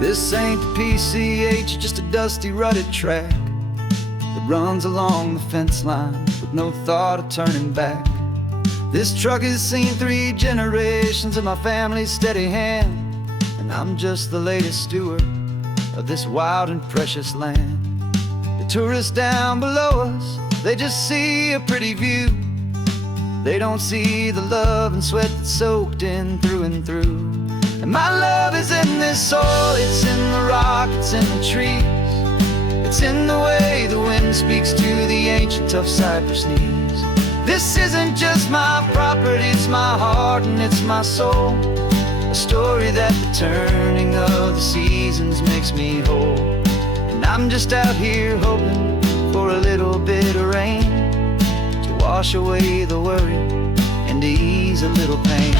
This ain't the PCH, just a dusty, rutted track that runs along the fence line with no thought of turning back. This truck has seen 3 generations of my family's steady hand, and I'm just the latest steward of this wild and precious land. The tourists down below us, they just see a pretty view. They don't see the love and sweat that's soaked in through and through. And my love is in this soil, it's in the rock, it's in the trees. It's in the way the wind speaks to the ancient tough cypress knees. This isn't just my property, it's my heart and it's my soul. A story that the turning of the seasons makes me whole. And I'm just out here hoping for a little bit of rain to wash away the worry and to ease a little pain.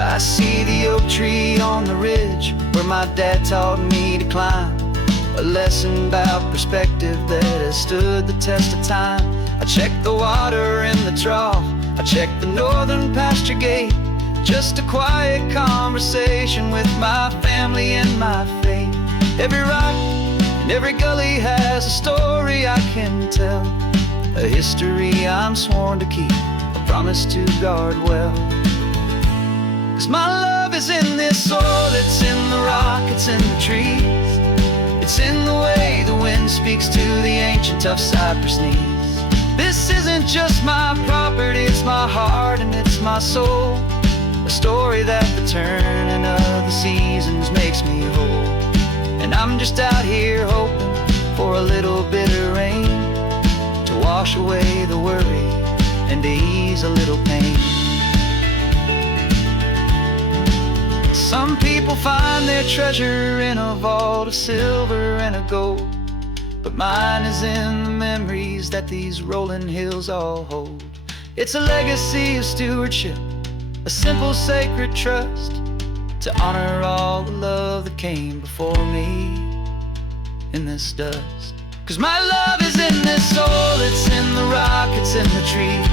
I see the oak tree on the ridge where my dad taught me to climb, a lesson about perspective that has stood the test of time. I check the water in the trough, I check the northern pasture gate, just a quiet conversation with my family and my faith. Every rock and every gully has a story I can tell, a history I'm sworn to keep, a promise to guard well. 'Cause my love is in this soil, it's in the rock, it's in the trees. It's in the way the wind speaks to the ancient tough cypress knees. This isn't just my property, it's my heart and it's my soul. A story that the turning of the seasons makes me whole. And I'm just out here hoping for a little bit of rain to wash away the worry and to ease a little pain. Some people find their treasure in a vault of silver and a gold, but mine is in the memories that these rolling hills all hold. It's a legacy of stewardship, a simple sacred trust, to honor all the love that came before me in this dust. 'Cause my love is in this soil, it's in the rock, it's in the trees.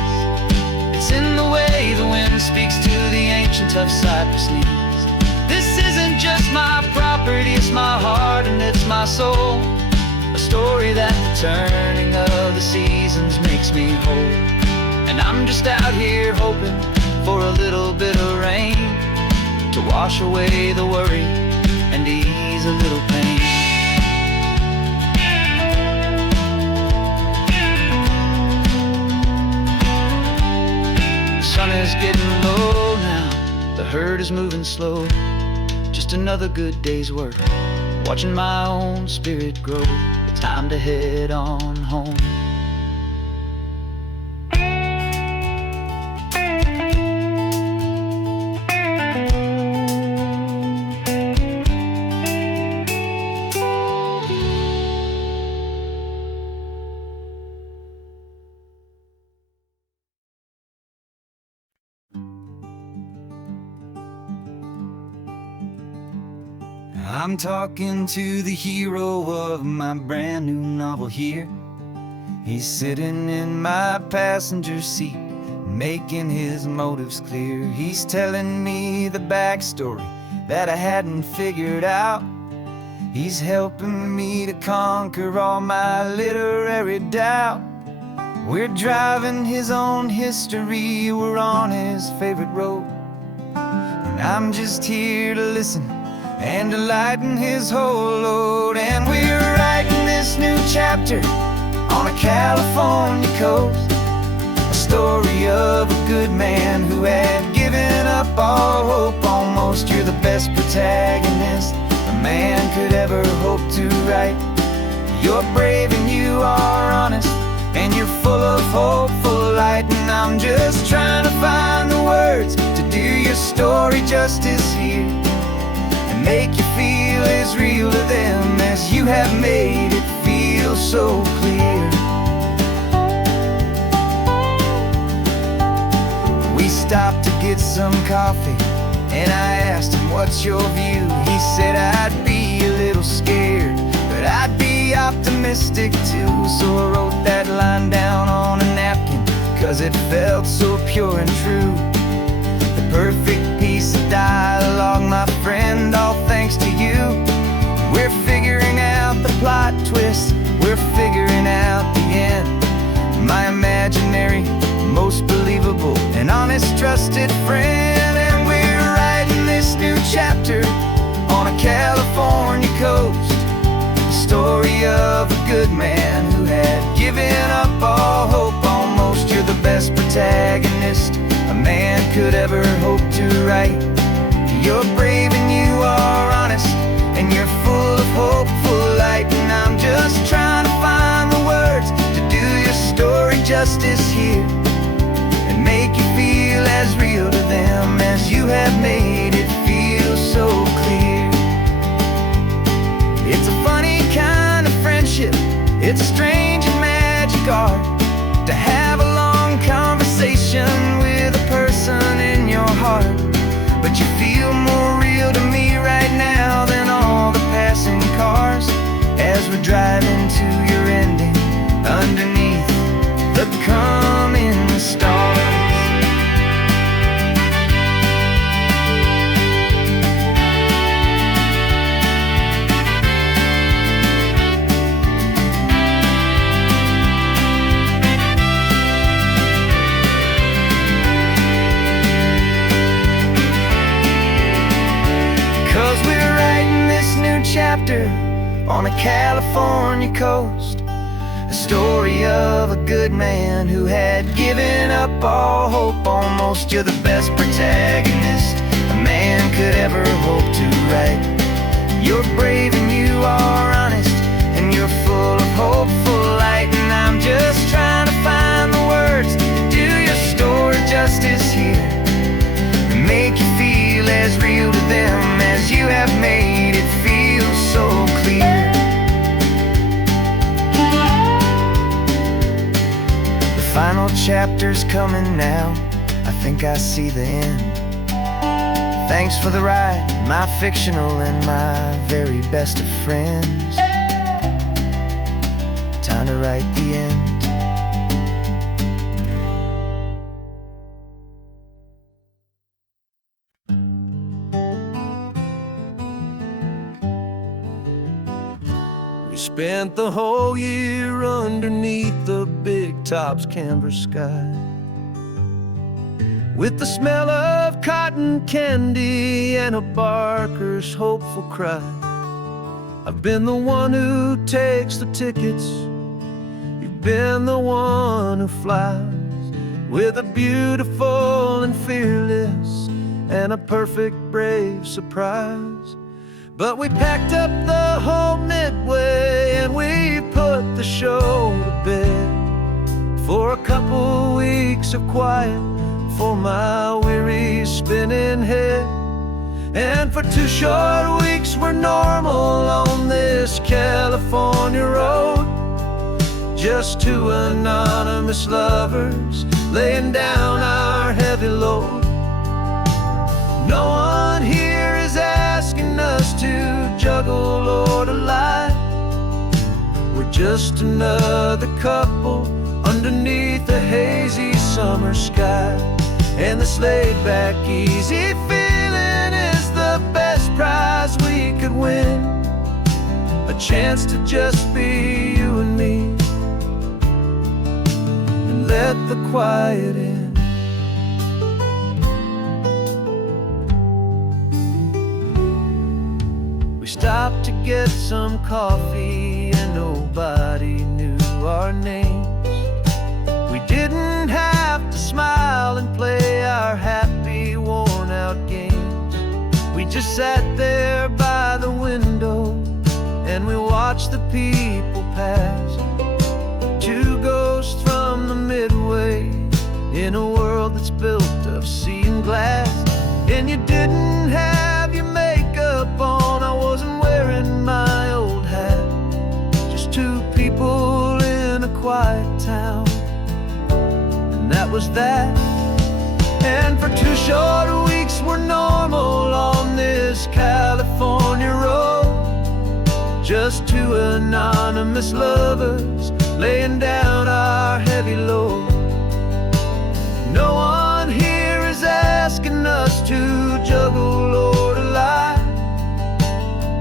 It's in the way the wind speaks to the ancient tough cypress knees. This isn't just my property, it's my heart and it's my soul. A story that the turning of the seasons makes me whole. And I'm just out here hoping for a little bit of rain to wash away the worry and ease a little pain. The sun is getting low now, the herd is moving slow. Just another good day's work, watching my own spirit grow. It's time to head on home. I'm talking to the hero of my brand new novel here. He's sitting in my passenger seat, making his motives clear. He's telling me the backstory that I hadn't figured out. He's helping me to conquer all my literary doubt. We're driving his own history, we're on his favorite road, and I'm just here to listen and to lighten his whole load. And we're writing this new chapter on a California coast, a story of a good man who had given up all hope almost. You're the best protagonist a man could ever hope to write. You're brave and you are honest, and you're full of hopeful light. And I'm just trying to find the words to do your story justice here, make you feel as real to them as you have made it feel so clear. We stopped to get some coffee, and I asked him, what's your view? He said, I'd be a little scared, but I'd be optimistic too. So I wrote that line down on a napkin, 'cause 'cause it felt so pure and true. The perfect piece of dialogue, my friend, all thanks to you. We're figuring out the plot twist, we're figuring out the end. My imaginary, most believable and honest trusted friend. And we're writing this new chapter on a California coast, the story of a good man who had given up all hope almost. You're the best protagonist a man could ever hope to write. You're brave and you are honest, and you're full of hopeful light. And I'm just trying to find the words to do your story justice here, and make you feel as real to them as you have made it feel so clear. It's a funny kind of friendship, it's strange and magic art to have a long conversation with a person in your heart. But you feel more real to me right now than all the passing cars, as we're driving to your ending underneath the coming stars. 'Cause we're writing this new chapter on a California coast, a story of a good man who had given up all hope almost. You're the best protagonist a man could ever hope to write. You're brave and you are honest, and you're full of hopeful light. And I'm just trying to find the words to do your story justice here, and make you feel as real to them as you have made it feel so clear. The final chapter's coming now, I think I see the end. Thanks for the ride, my fictional and my very best of friends. Time to write the end. We spent the whole year underneath the big top's canvas sky, with the smell of cotton candy and a barker's hopeful cry. I've been the one who takes the tickets, you've been the one who flies, with a beautiful and fearless and a perfect brave surprise. But we packed up the whole Midway and we put the show to bed for a couple weeks of quiet for my weary spinning head. And for 2 short weeks we're normal on this California road, just 2 anonymous lovers laying down our heavy load. No one here is asking us to juggle or to lie. We're just another couple underneath a hazy summer sky. And this laid-back, easy feeling is the best prize we could win, a chance to just be you and me, and let the quiet in. We stopped to get some coffee and nobody knew our names. We didn't have to smile and play our happy, worn-out games. We just sat there by the window and we watched the people pass, 2 ghosts from the Midway in a world that's built of sea and glass. And you didn't have your makeup on, I wasn't wearing my old hat, just 2 people in a quiet town, and that was that. And for 2 short weeks we're normal on this California road, just 2 anonymous lovers laying down our heavy load. to juggle or to lie.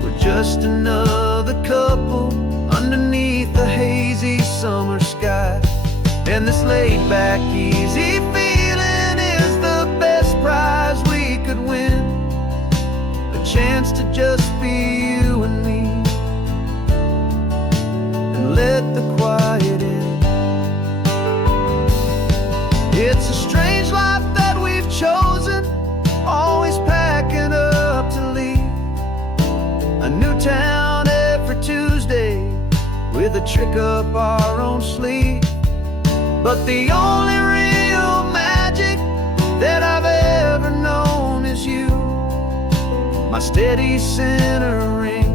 We're just another couple underneath the hazy summer sky. And this laid-back, easy feeling is the best prize we could win. A chance to just be you and me, and let the quiet in. It's a strange life that we've chosen, always packing up to leave. A new town every Tuesday, with a trick up our own sleeve. But the only real magic that I've ever known is you, my steady centering,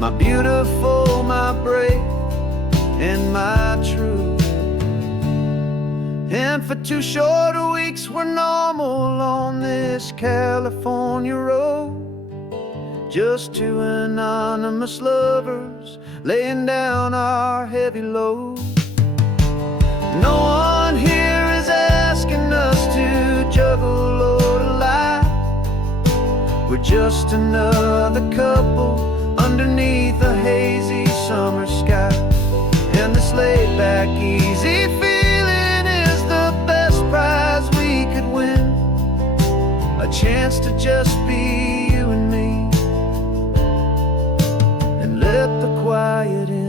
my beautiful, my brave, and my true. And for 2 short weeks we're normal on this California road, just 2 anonymous lovers laying down our heavy load. No one here is asking us to juggle or to lie. We're just another couple underneath a hazy summer sky. And this laid-back, easy feeling is the best prize we could win. A chance to just be you and me, and let the quiet in.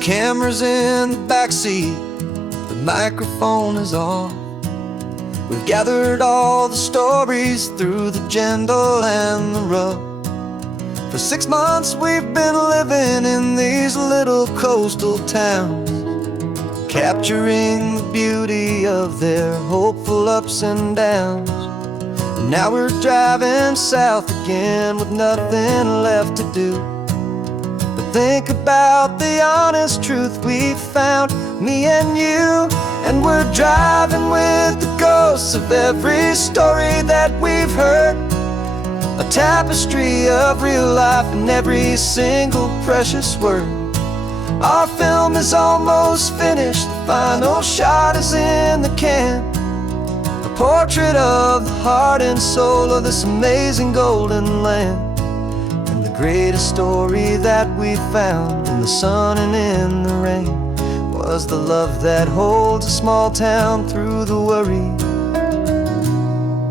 Camera's in the backseat, the microphone is on. We've gathered all the stories through the gentle and the rough. For 6 months we've been living in these little coastal towns, capturing the beauty of their hopeful ups and downs. And now we're driving south again with nothing left to do. Think about the honest truth we've found, me and you. And we're driving with the ghosts of every story that we've heard, a tapestry of real life and every single precious word. Our film is almost finished, the final shot is in the can, a portrait of the heart and soul of this amazing golden land. Greatest story that we found in the sun and in the rain was the love that holds a small town through the worry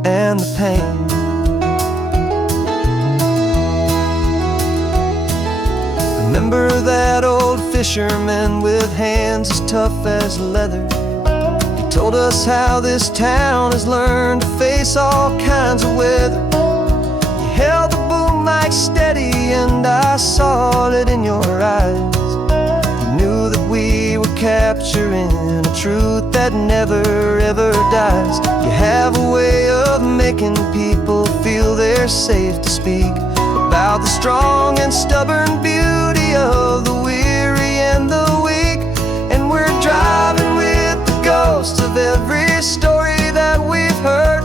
and the pain. Remember that old fisherman with hands as tough as leather? He told us how this town has learned to face all kinds of weather. You held the boom mic steady and I saw it in your eyes. You knew that we were capturing a truth that never ever dies. You have a way of making people feel they're safe to speak about the strong and stubborn beauty of the weary and the weak. And we're driving with the ghosts of every story that we've heard,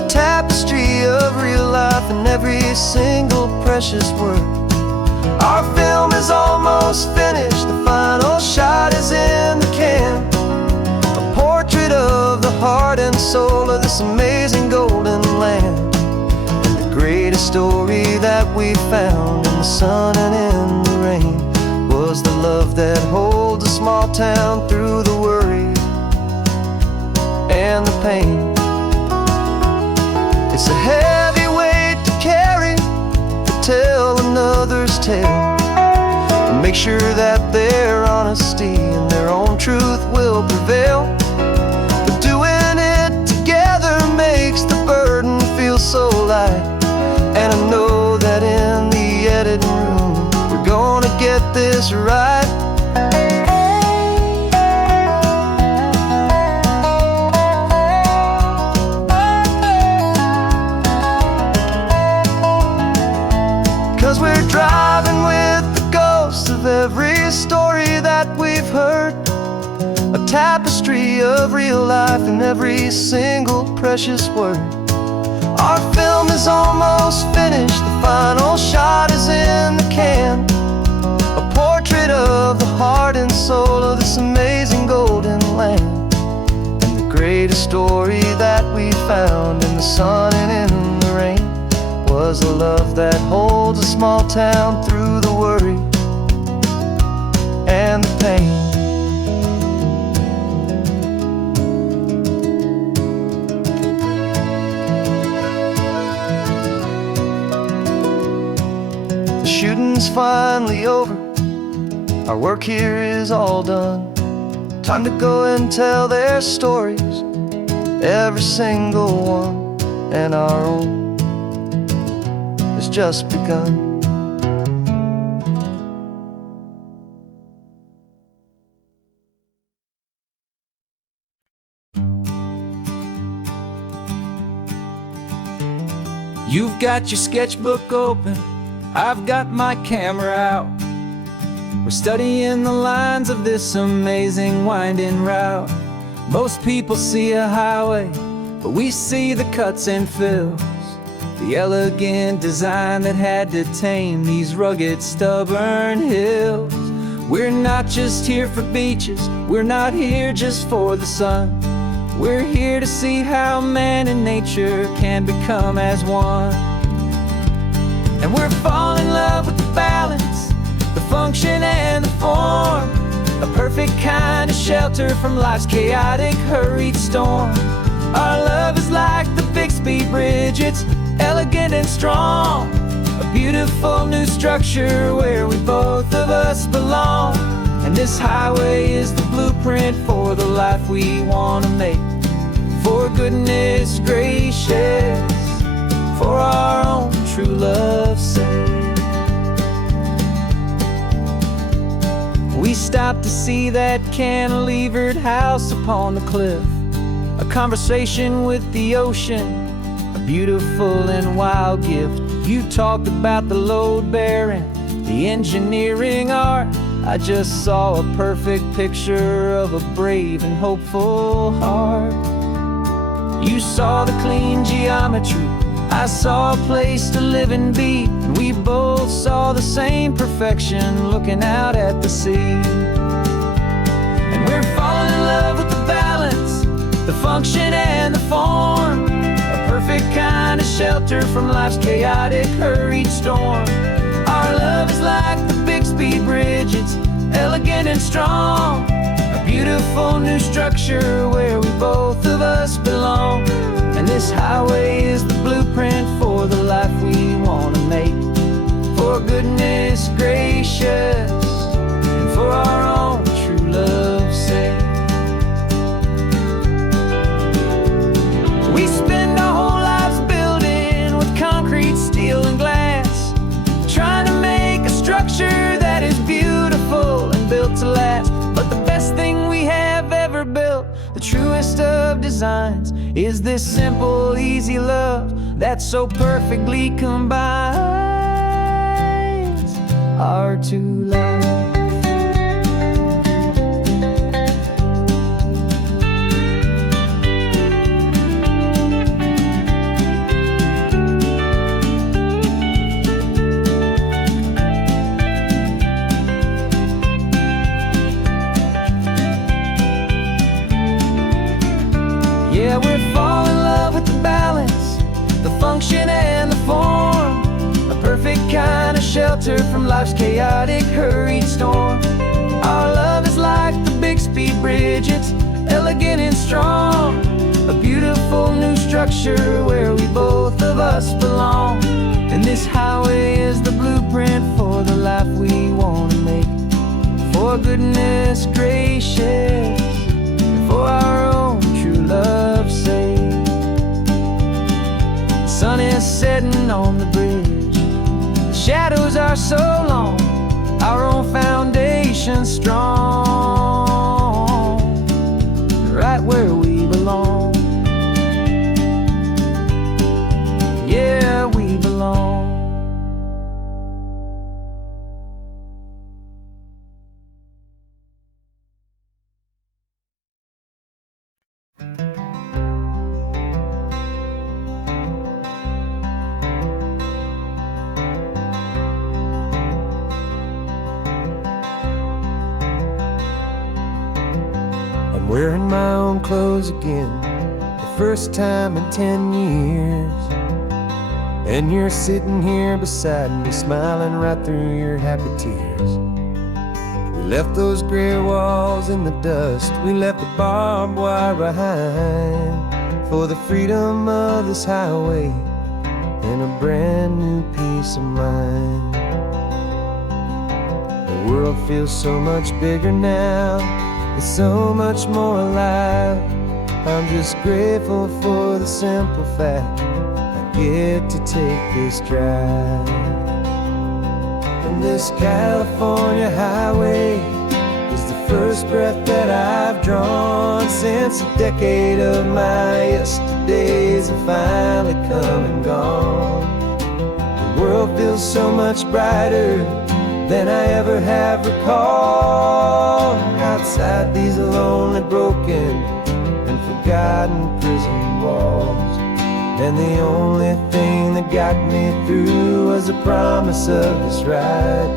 a tapestry of real life and every single precious word. Our film is almost finished, the final shot is in the can, a portrait of the heart and soul of this amazing golden land. And the greatest story that we found in the sun and in the rain was the love that holds a small town through the worry and the pain. It's a heavy weight to carry, to tell another's tale, and make sure that their honesty and their own truth will prevail. But doing it together makes the burden feel so light. And I know that in the editing room we're gonna get this right. 'Cause we're driving with the ghosts of every story tapestry of real life in every single precious word. Our film is almost finished, the final shot is in the can. A portrait of the heart and soul of this amazing golden land. And the greatest story that we found in the sun and in the rain was a love that holds a small town through the worry and the pain. The shooting's finally over, our work here is all done. Time to go and tell their stories, every single one, and our own has just begun. You've got your sketchbook open, I've got my camera out. We're studying the lines of this amazing winding route. Most people see a highway, but we see the cuts and fills, the elegant design that had to tame these rugged, stubborn hills. We're not just here for beaches, we're not here just for the sun. We're here to see how man and nature can become as one. And we're falling in love with the balance, the function and the form, a perfect kind of shelter from life's chaotic, hurried storm. Our love is like the Bixby Bridge, it's elegant and strong, a beautiful new structure where we both of us belong. And this highway is the blueprint for the life we want to make. For goodness gracious, for our own true love's sake. We stopped to see that cantilevered house upon the cliff, a conversation with the ocean, a beautiful and wild gift. You talked about the load bearing, the engineering art. I just saw a perfect picture of a brave and hopeful heart. You saw the clean geometry, I saw a place to live and be, and we both saw the same perfection looking out at the sea. And we're falling in love with the balance, the function and the form, a perfect kind of shelter from life's chaotic, hurried storm. Our love is like the Bixby Bridge, it's elegant and strong, a beautiful new structure where we both of us belong. And this highway is the blueprint for the life we want to make. For goodness gracious, and for our own true love's sake. We spend our whole lives building with concrete, steel and glass, trying to make a structure that is beautiful and built to last. But the best thing we have ever built, the truest of designs, is this simple, easy love that so perfectly combines our two lives. Yeah, we're falling in love with the balance, the function and the form, a perfect kind of shelter from life's chaotic, hurried storm. Our love is like the Bixby Bridge, it's elegant and strong, a beautiful new structure where we both of us belong. And this highway is the blueprint for the life we want to make. For goodness gracious, and for our own true love's sake. The sun is setting on the bridge, the shadows are so long, our own foundation strong, right where we belong. Yeah, we belong. I'm wearing my own clothes again, the first time in 10 years. And you're sitting here beside me, smiling right through your happy tears. We left those gray walls in the dust, we left the barbed wire behind, for the freedom of this highway and a brand new peace of mind. The world feels so much bigger now, it's so much more alive. I'm just grateful for the simple fact I get to take this drive. And this California highway is the first breath that I've drawn since a decade of my yesterdays have finally come and gone. The world feels so much brighter than I ever have recalled. Outside these lonely, broken, and forgotten prison walls, and the only thing that got me through was the promise of this ride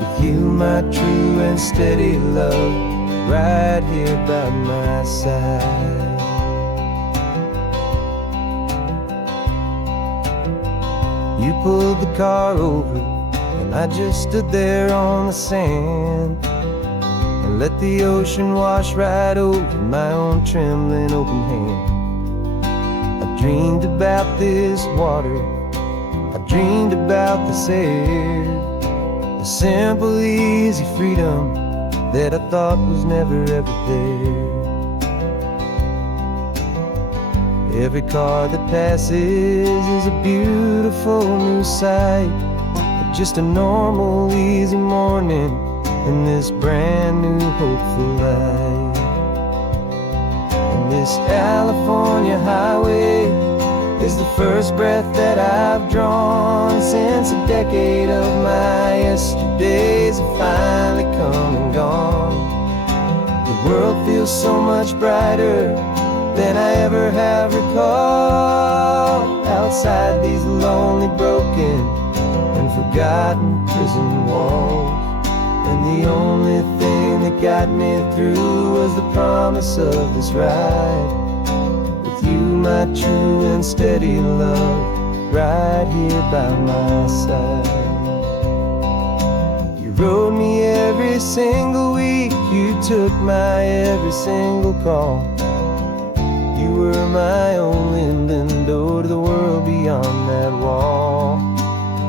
with you, my true and steady love, right here by my side. You pulled the car over, and I just stood there on the sand and let the ocean wash right over my own trembling open hand. I dreamed about this water, I dreamed about this air, the simple, easy freedom that I thought was never ever there. Every car that passes is a beautiful new sight, just a normal, easy morning in this brand new, hopeful life. And this California highway is the first breath that I've drawn since a decade of my yesterdays have finally come and gone. The world feels so much brighter than I ever have recalled. Outside these lonely, broken, and forgotten prison walls, and the only thing that got me through was the promise of this ride with you, my true and steady love, right here by my side. You rode me every single week, you took my every single call. You were my only window to the world beyond that wall.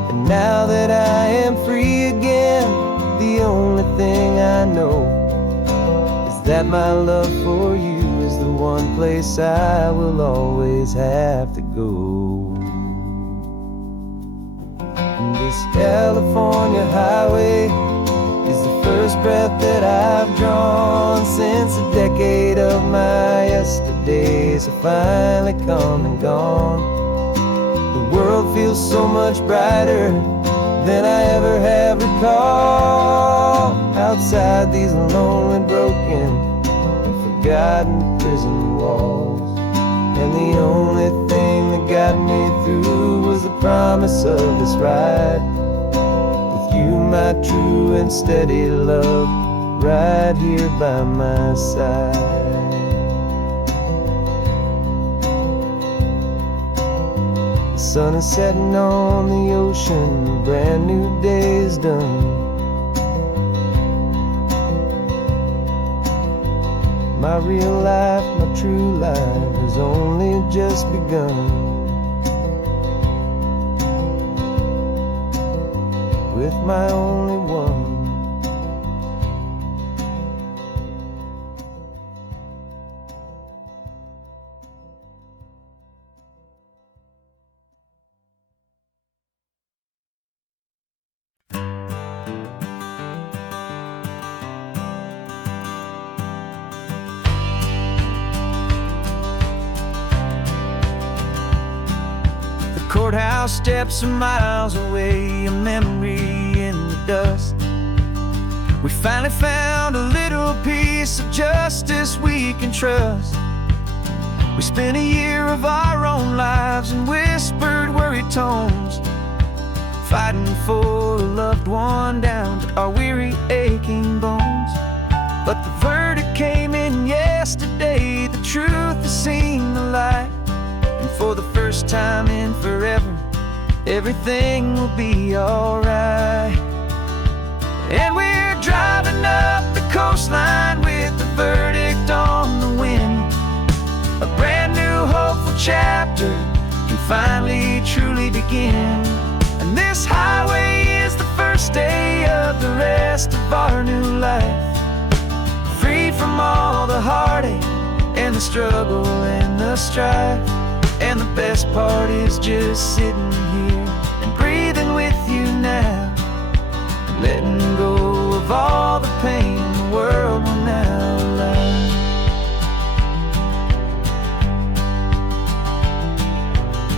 And now that I am free again, the only thing I know is that my love for you is the one place I will always have to go. And this California highway is the first breath that I've drawn since a decade of my yesterdays have finally come and gone. The world feels so much brighter than I ever have recalled. Outside these lonely, broken, and forgotten prison walls, and the only thing that got me through was the promise of this ride with you, my true and steady love, right here by my side. The sun is setting on the ocean, a brand new day is done. My real life, my true life has only just begun. With my only one. Courthouse steps are miles away, a memory in the dust. We finally found a little piece of justice we can trust. We spent a year of our own lives in whispered, worried tones, fighting for a loved one down to our weary, aching bones. But the verdict came in yesterday, the truth has seen the light. And for the first time in forever, everything will be alright. And we're driving up the coastline with the verdict on the wind. A brand new hopeful chapter can finally truly begin. And this highway is the first day of the rest of our new life. Free from all the heartache and the struggle and the strife. And the best part is just sitting here and breathing with you now, letting go of all the pain the world will now allow.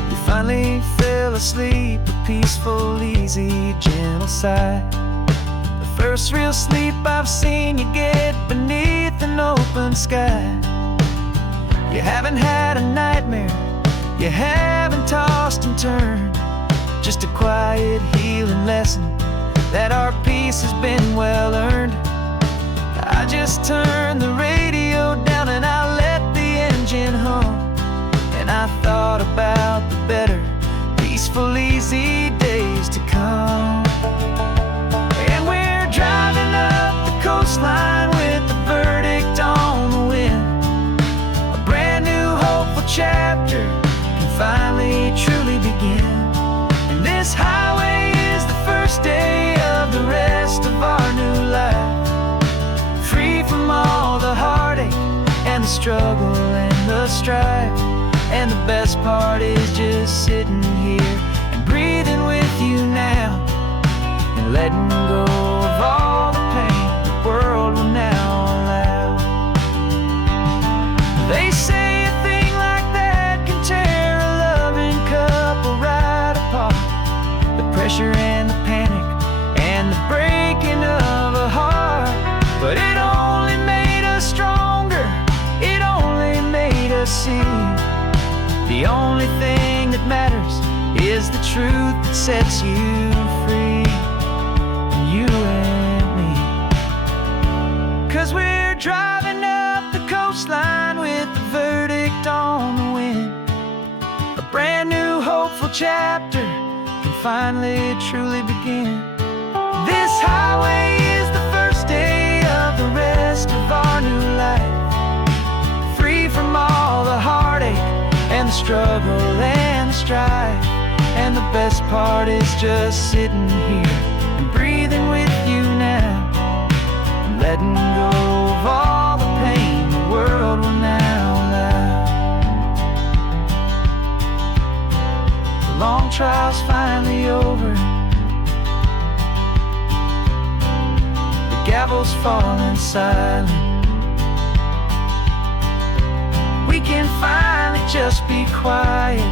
You finally fell asleep, a peaceful, easy, gentle sigh. The first real sleep I've seen you get beneath an open sky. You haven't had a nightmare, you haven't tossed and turned, just a quiet healing lesson that our peace has been well earned. I just turned the radio down and I let the engine hum, and I thought about the better, peaceful, easy days to come. And we're driving up the coastline with the verdict on the wind. A brand new hopeful chapter can finally truly begin. And this highway is the first day of the rest of our new life. Free from all the heartache and the struggle and the strife. And the best part is just sitting here and breathing with you now, and letting go of all the pain the world will now allow. They say a thing like that can tear a loving couple right apart. The pressure and the panic and the breaking of a heart. But it only made us stronger, it only made us see the only thing that matters is the truth that sets you free, you and me. 'Cause we're driving up the coastline with the verdict on the wind. A brand new hopeful chapter can finally truly begin. This highway is the first day of the rest of our new life. Free from all the heartache and the struggle and the strife. And the best part is just sitting here and breathing with you now, and letting go of all the pain the world will now allow. The long trial's finally over, the gavel's falling silent. We can finally just be quiet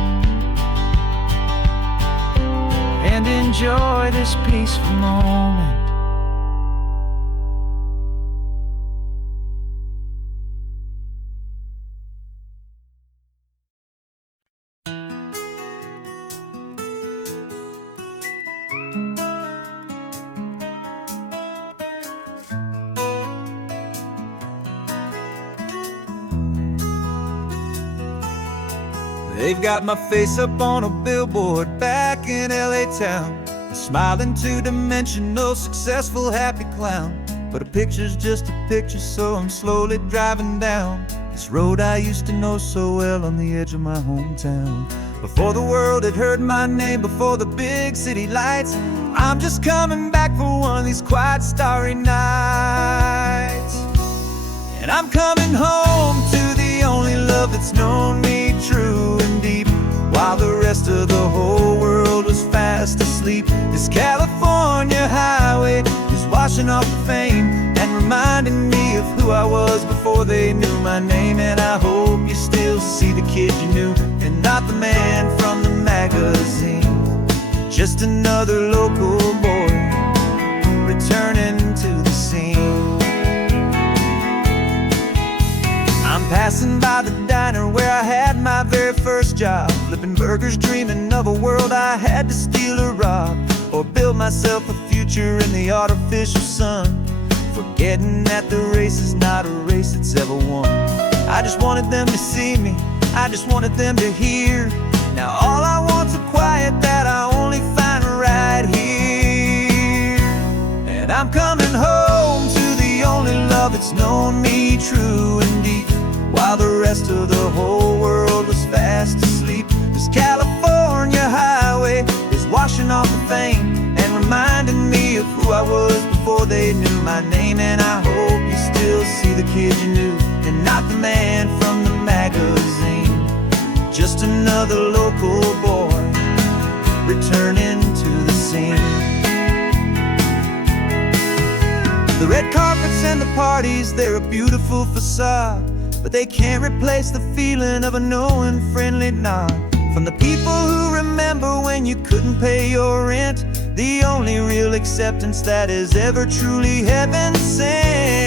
and enjoy this peaceful moment. They've got my face up on a billboard back in LA town, a smiling two-dimensional, successful, happy clown. But a picture's just a picture, so I'm slowly driving down this road I used to know so well on the edge of my hometown. Before the world had heard my name, before the big city lights, I'm just coming back for one of these quiet, starry nights. And I'm coming home to the only love that's known me true and deep, while the rest of the whole world was fast asleep. This California highway is washing off the fame and reminding me of who I was before they knew my name. And I hope you still see the kid you knew, and not the man from the magazine. Just another local boy returning to the scene. I'm passing by the diner where I had my very first job, flipping burgers, dreaming of a world I had to steal or rob, or build myself a future in the artificial sun. forgetting that the race is not a race that's ever won. I just wanted them to see me, I just wanted them to hear. Now all I want's a quiet that I only find right here. And I'm coming home to the only love that's known me true and deep, while the rest of the whole world was fast asleep. This California highway is washing off the fame and reminding me of who I was before they knew my name. And I hope you still see the kid you knew, and not the man from the magazine. Just another local boy returning to the scene. The red carpets and the parties, they're a beautiful facade, but they can't replace the feeling of a knowing friendly nod from the people who remember when you couldn't pay your rent. The only real acceptance that is ever truly heaven sent.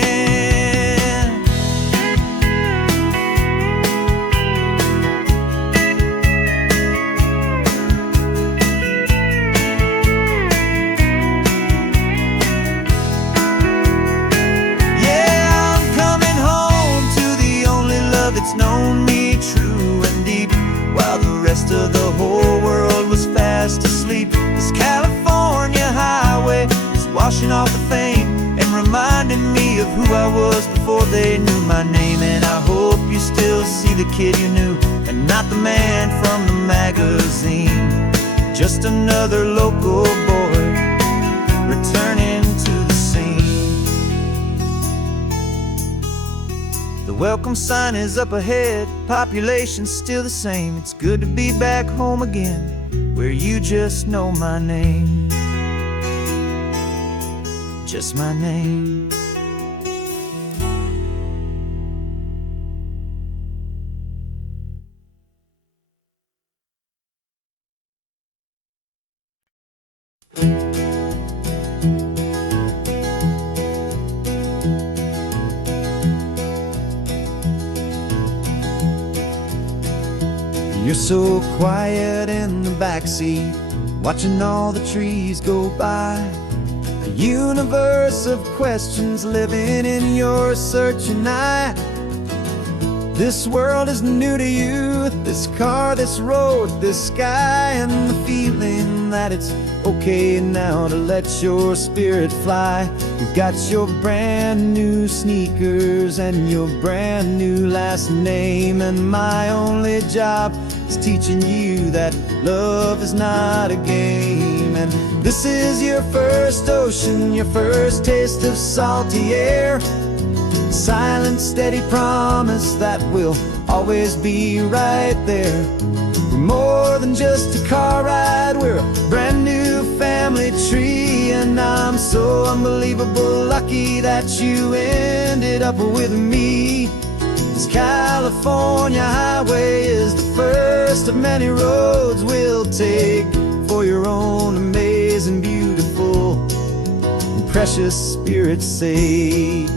It's known me true and deep, while the rest of the whole world was fast asleep. This California highway is washing off the fame and reminding me of who I was before they knew my name. And I hope you still see the kid you knew, and not the man from the magazine. Just another local boy returning to the scene. The welcome sign is up ahead, population's still the same. It's good to be back home again, where you just know my name. Just my name. You're so quiet in the backseat, watching all the trees go by. A universe of questions living in your searching eye. This world is new to you, this car, this road, this sky, and the feeling that it's okay now to let your spirit fly. You've got your brand new sneakers and your brand new last name, and my only job is teaching you that love is not a game. And this is your first ocean, your first taste of salty air. Silent, steady promise that we'll always be right there. We're more than just a car ride, we're a brand new family tree. And I'm so unbelievable lucky that you ended up with me. This California highway is the first of many roads we'll take for your own amazing, beautiful, and precious spirit's sake.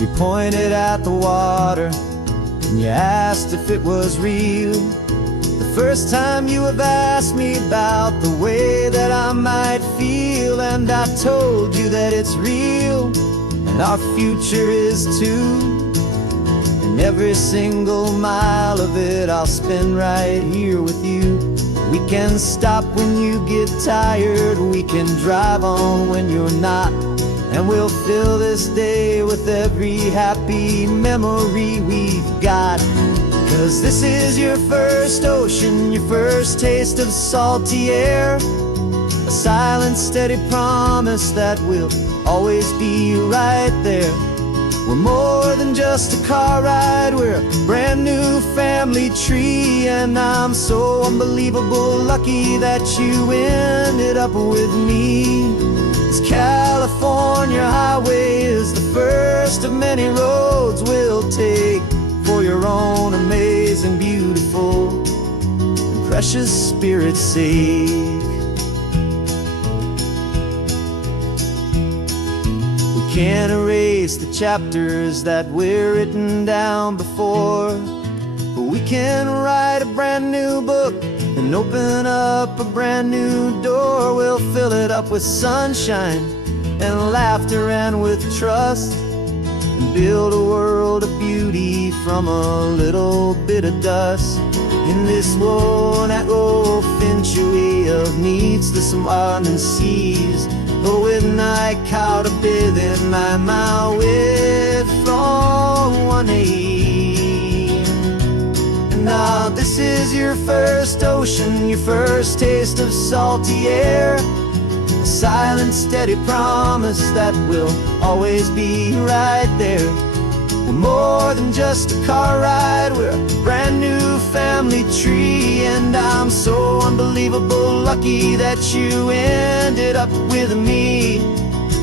You pointed at the water and you asked if it was real. The first time you have asked me about the way that I might feel, and I told you that it's real and our future is too. And every single mile of it I'll spend right here with you. We can stop when you get tired, we can drive on when you're not, and we'll fill this day with every happy memory we've got. 'Cause this is your first ocean, your first taste of salty air. A silent, steady promise that we'll always be right there. We're more than just a car ride, we're a brand new family tree. And I'm so unbelievable lucky that you ended up with me. This California highway is the first of many roads we'll take for your own amazing, beautiful, and precious spirit's sake. We can't erase the chapters that were written down before, but we can write a brand new book and and open up a brand new door. We'll fill it up with sunshine and laughter and with trust, and build a world of beauty from a little bit of dust. In this world that century of needs the surrounding seas, but with night caught a bit in my mouth with from one aim. And now this is your first ocean, your first taste of salty air, a silent steady promise that we'll always be right there. We're more than just a car ride, we're a brand new family tree. And I'm so unbelievable lucky that you ended up with me.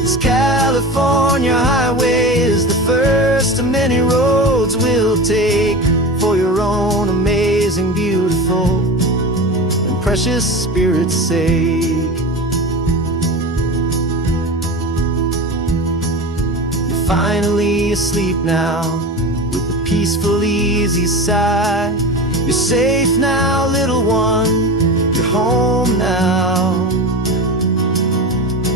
This California highway is the first of many roads we'll take for your own amazing, beautiful, and precious spirit's sake. Finally asleep now, with a peaceful, easy sigh. You're safe now, little one, you're home now,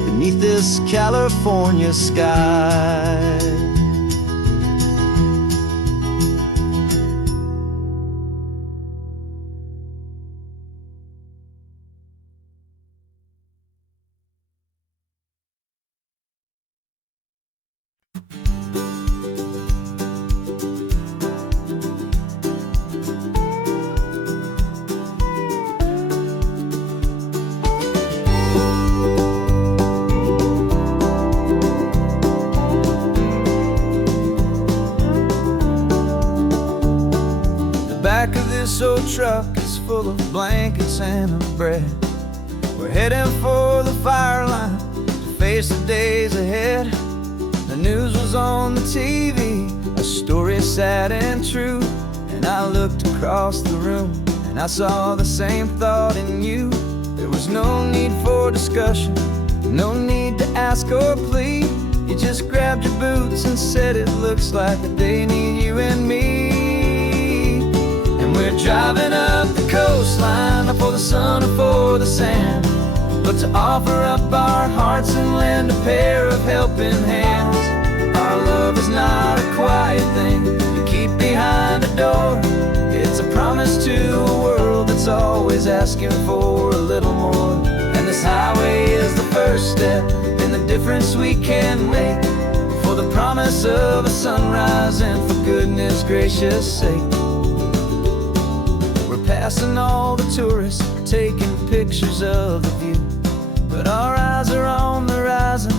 beneath this California sky. Back of this old truck is full of blankets and of bread. We're heading for the fire line to face the days ahead. The news was on the TV, a story sad and true. And I looked across the room and I saw the same thought in you. There was no need for discussion, no need to ask or plead. You just grabbed your boots and said it looks like the day need you and me. We're driving up the coastline, not for the sun or for the sand, but to offer up our hearts and lend a pair of helping hands. Our love is not a quiet thing you keep behind a door. It's a promise to a world that's always asking for a little more. And this highway is the first step in the difference we can make, for the promise of a sunrise and for goodness gracious sake. Passing all the tourists, taking pictures of the view, but our eyes are on the horizon,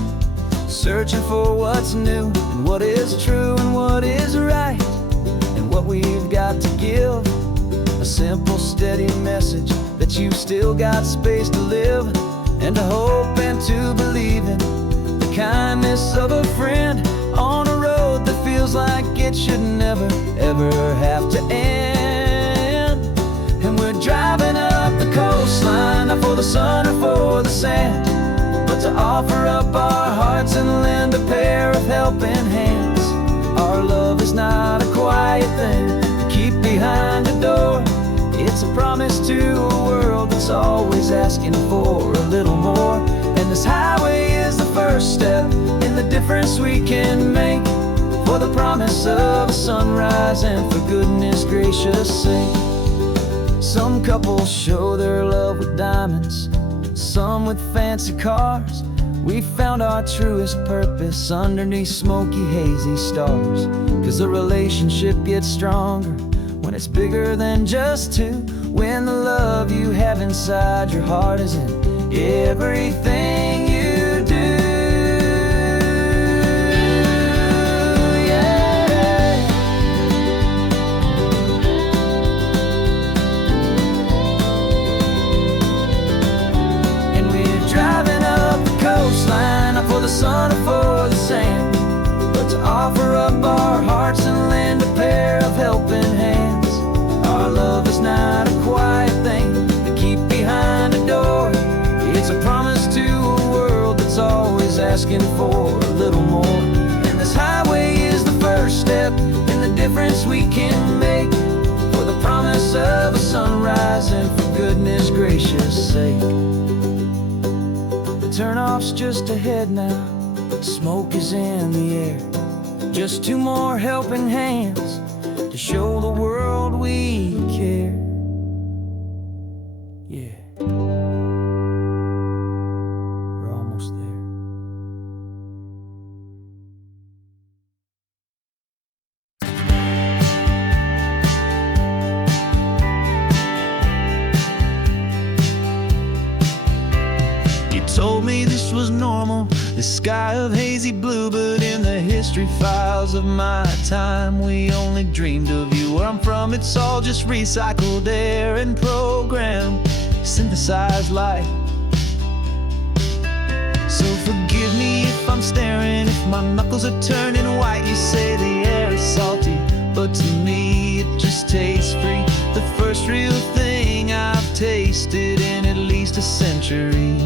searching for what's new and what is true and what is right, and what we've got to give. A simple, steady message that you've still got space to live, and to hope and to believe in the kindness of a friend on a road that feels like it should never, ever have to end. And we're driving up the coastline, not for the sun or for the sand, but to offer up our hearts and lend a pair of helping hands. Our love is not a quiet thing to keep behind a door. It's a promise to a world that's always asking for a little more. And this highway is the first step in the difference we can make, for the promise of a sunrise and for goodness gracious sake. Some couples show their love with diamonds, some with fancy cars. We found our truest purpose underneath smoky, hazy stars. 'Cause a relationship gets stronger when it's bigger than just two, when the love you have inside your heart is in everything you do. For the sun or for the sand, but to offer up our hearts and lend a pair of helping hands. Our love is not a quiet thing to keep behind a door. It's a promise to a world that's always asking for a little more. And this highway is the first step in the difference we can make, for the promise of a sunrise and for goodness his gracious sake. The turnoff's just ahead now, smoke is in the air. Just two more helping hands to show the world we care. Yeah, we're almost there. Told me this was normal, this sky of hazy blue, but in the history files of my time, we only dreamed of you. Where I'm from, it's all just recycled air and programmed, synthesized light. So forgive me if I'm staring, if my knuckles are turning white. You say the air is salty, but to me it just tastes free. The first real thing I've tasted in at least a century.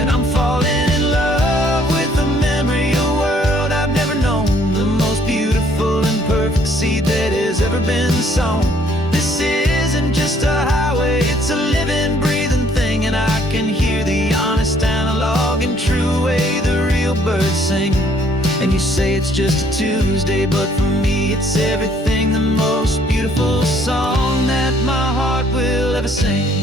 And I'm falling in love with the memory of a world I've never known, the most beautiful and perfect seed that has ever been sown. This isn't just a highway, it's a living, breathing thing, and I can hear the honest analog and true way the real birds sing. And you say it's just a Tuesday, but for me it's everything, the most beautiful song that my heart will ever sing.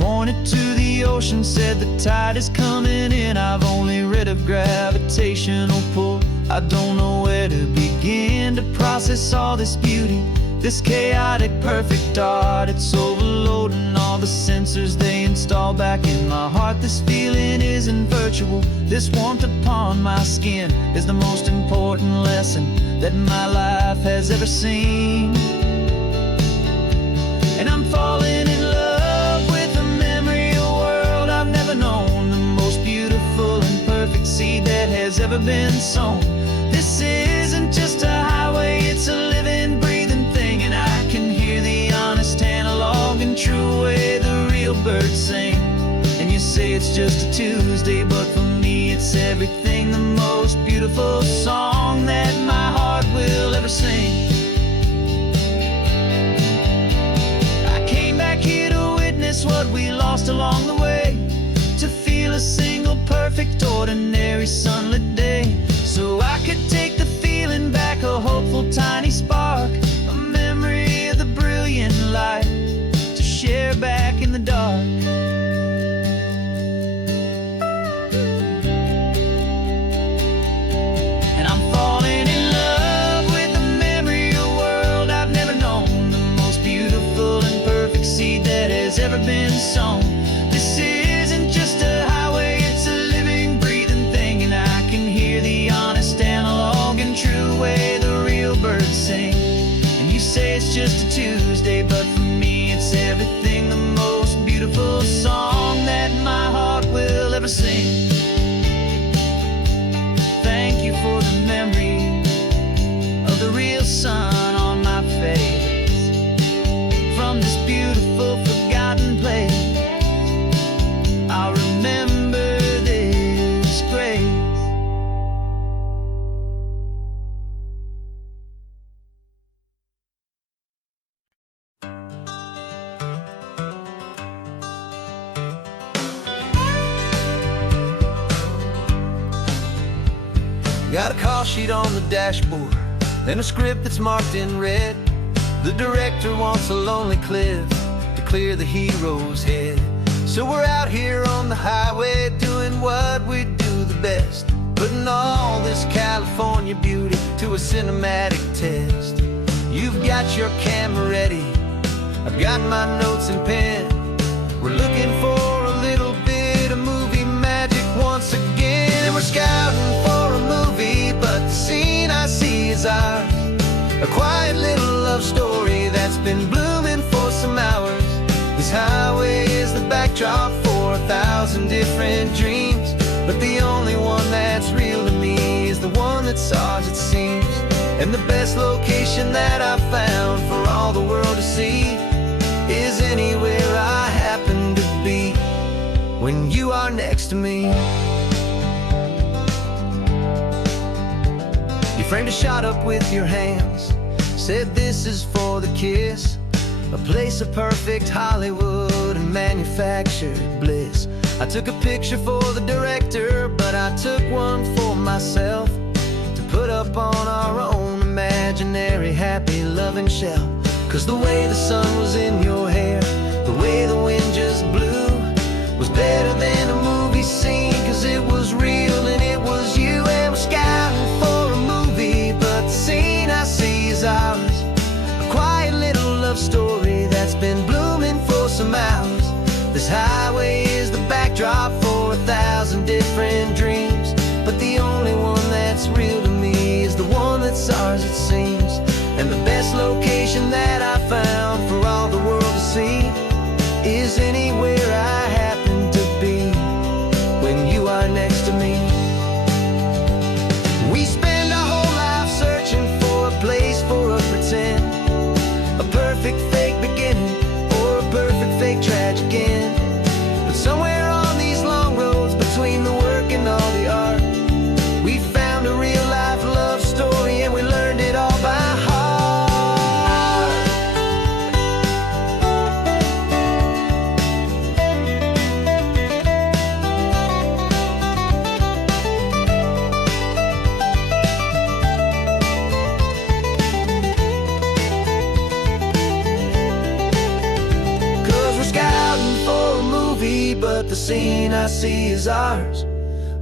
Pointed to the ocean, said the tide is coming in. I've only read of gravitational pull, I don't know where to begin to process all this beauty, this chaotic perfect art. It's overloading all the sensors they install back in my heart. This feeling isn't virtual, this warmth upon my skin is the most important lesson that my life has ever seen. And I'm falling in love with the memory of a world I've never known, the most beautiful and perfect seed that has ever been sown. This isn't just a highway, it's a living, breathing thing, and I can hear the honest analog and true way the real birds sing. And you say it's just a Tuesday, but for me it's everything, the most beautiful song that my heart will ever sing. What we lost along the way, to feel a single perfect ordinary sunlit day, so I could take the feeling back, a hopeful tiny spark, a memory of the brilliant light to share back in the dark. And I'm falling in love with the memory of a world I've never known, the most beautiful and perfect seed that has ever been sown. This isn't just a highway, it's a living, breathing thing, and I can hear the honest analog and true way the real birds sing. And you say it's just a Tuesday, but for me it's everything, the most beautiful song that my heart will ever sing. Thank you for the memory of the real sun on my face, from this beautiful forgotten place. I'll remember this grace. Got a call sheet on the dashboard and a script that's marked in red. The director wants a lonely cliff to clear the hero's head. So we're out here on the highway doing what we do the best, putting all this California beauty to a cinematic test. You've got your camera ready, I've got my notes and pen. We're looking for a little bit of movie magic once again. And we're scouting for a movie, but the scene I see is ours, a quiet little love story that's been blooming for some hours. This highway is the backdrop for 1,000 different dreams, but the only one that's real to me is the one that's ours, it seems. And the best location that I've found for all the world to see is anywhere I happen to be when you are next to me. You framed a shot up with your hands, said this is for the kiss, a place of perfect Hollywood and manufactured bliss. I took a picture for the director, but I took one for myself to put up on our own imaginary happy loving shelf. Cause the way the sun was in your hair, the way the wind just blew, was better than a movie scene. Cause it was real and it was you, and we're scouting for a movie, but the scene I see is ours. A quiet little love story that's been blooming for some hours. This highway is the backdrop for 1,000 different dreams, but the only one that's real to me is the one that's ours, it seems. And the best location that I found for all the world to see is anywhere I happen to be when you are next to me. We spend our whole life searching for a place for a pretend, a perfect fake beginning or a perfect fake tragic end. But somewhere on these long roads between the work and all the art, we found a real life love story, and we learned it all by heart. But the scene I see is ours,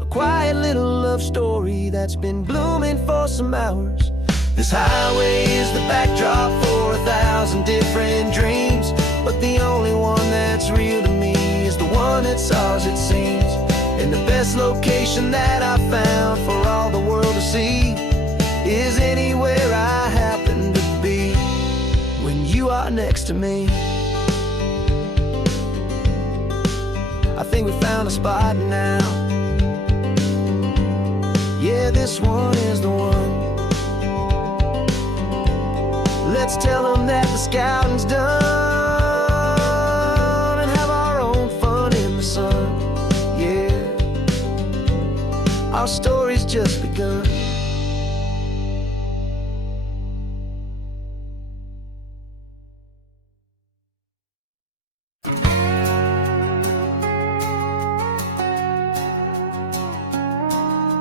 a quiet little love story that's been blooming for some hours. This highway is the backdrop for 1,000 different dreams, but the only one that's real to me is the one that's ours, it seems. And the best location that I found for all the world to see is anywhere I happen to be when you are next to me. I think we found a spot now. Yeah, this one is the one. Let's tell them that the scouting's done and have our own fun in the sun. Yeah, our story's just begun.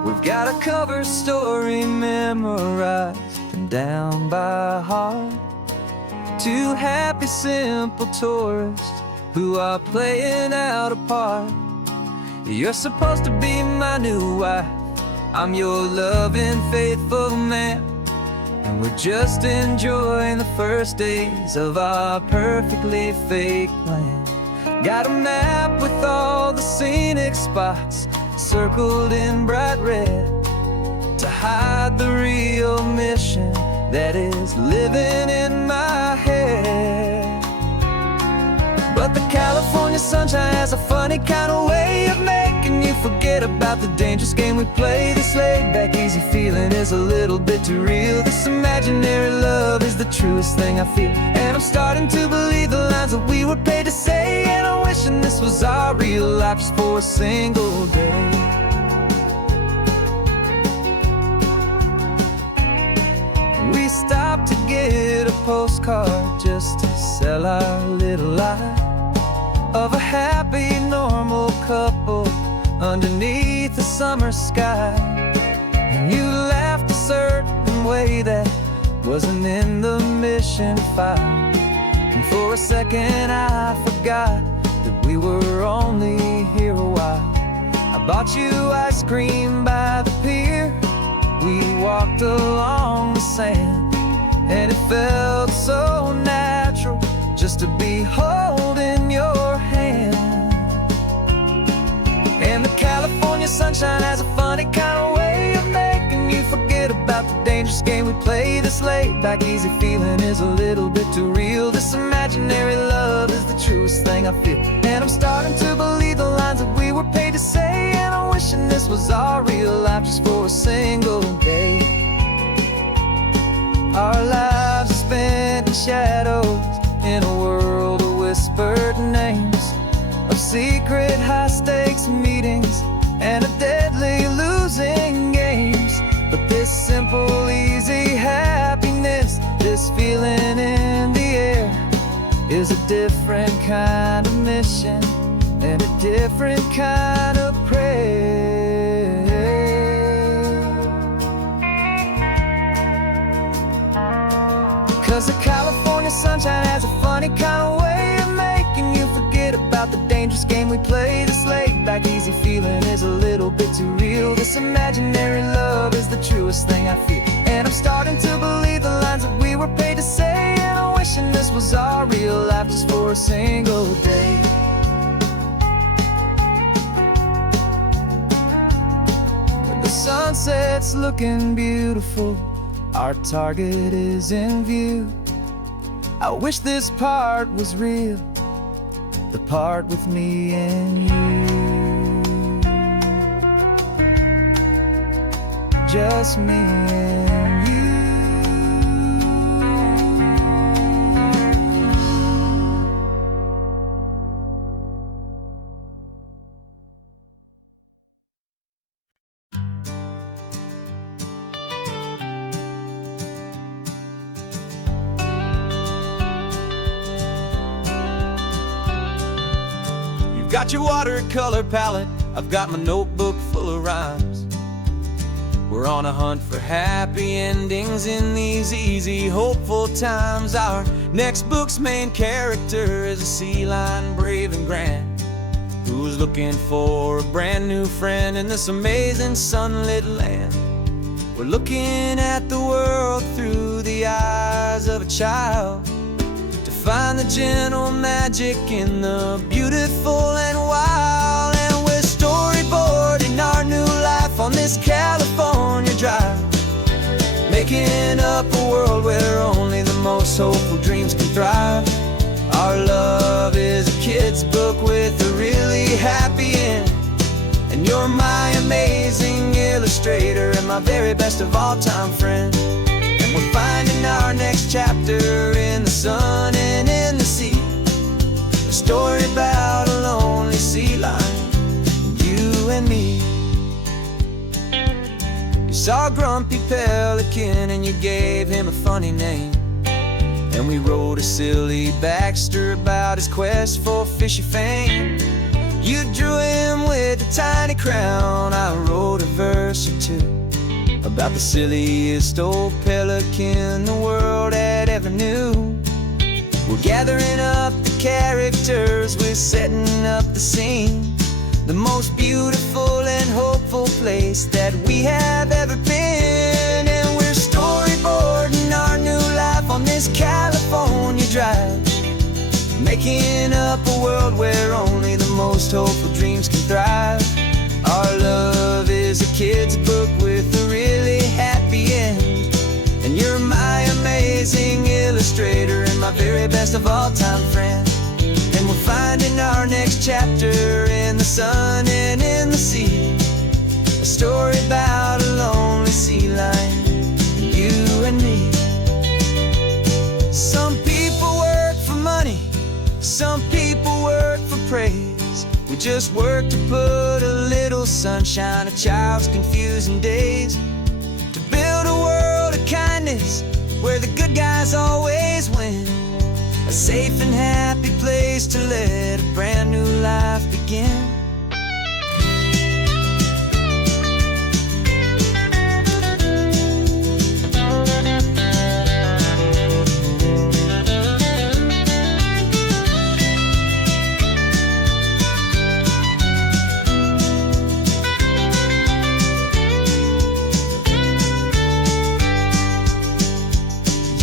We've got a cover story memorized and down by heart. Two happy, simple tourists who are playing out a part. You're supposed to be my new wife, I'm your loving, faithful man, and we're just enjoying the first days of our perfectly fake plan. Got a map with all the scenic spots circled in bright red to hide the real mission that is living in my head. But the California sunshine has a funny kind of way of making you forget about the dangerous game we play. This laid back easy feeling is a little bit too real. This imaginary love is the truest thing I feel, and I'm starting to believe the lines that we were paid to say. And I'm wishing this was our real life just for a single day. We stopped to get a postcard just to sell our little lie of a happy, normal couple underneath the summer sky. And you laughed a certain way that wasn't in the mission file, and for a second I forgot that we were only here a while. I bought you ice cream by the pier, we walked along the sand, and it felt so natural just to be holding your hand. And the California sunshine has a funny kind of way of making you forget about the dangerous game we play. This laid back easy feeling is a little bit too real. This imaginary love is the truest thing I feel, and I'm starting to believe the lines that we were paid to say. And I'm wishing this was our real life just for a single day. Our lives are spent in shadows in a world of whispered names, of secret high-stakes meetings and of deadly losing games. But this simple, easy happiness, this is a different kind of mission and a different kind of prayer. 'Cause the California sunshine has a funny kind of way of making you forget about the dangerous game we play. This laid back easy feeling is a little bit too real. This imaginary love is the truest thing I feel, and I'm starting to believe the lines that we were paid to say. And I'm wishing this was our real life just for a single day. When the sunset's looking beautiful, our target is in view. I wish this part was real, the part with me and you. Just me and you. Got your watercolor palette, I've got my notebook full of rhymes. We're on a hunt for happy endings in these easy, hopeful times. Our next book's main character is a sea lion, brave and grand, who's looking for a brand new friend in this amazing sunlit land. We're looking at the world through the eyes of a child, find the gentle magic in the beautiful and wild. And we're storyboarding our new life on this California drive, making up a world where only the most hopeful dreams can thrive. Our love is a kid's book with a really happy end, and you're my amazing illustrator and my very best of all time friend. We're finding our next chapter in the sun and in the sea, a story about a lonely sea lion, you and me. You saw a grumpy pelican and you gave him a funny name, and we wrote a silly Baxter about his quest for fishy fame. You drew him with a tiny crown, I wrote a verse or two about the silliest old pelican the world had ever knew. We're gathering up the characters, we're setting up the scene, the most beautiful and hopeful place that we have ever been. And we're storyboarding our new life on this California drive, making up a world where only the most hopeful dreams can thrive. Our love is a kid's book with a really happy end, and you're my amazing illustrator and my very best of all time friend. And we're finding our next chapter in the sun and in the sea, a story about a lonely sea lion, you and me. Some people work for money, some people work for praise. We just work to put a little sunshine in a child's confusing days, to build a world of kindness where the good guys always win, a safe and happy place to let a brand new life begin.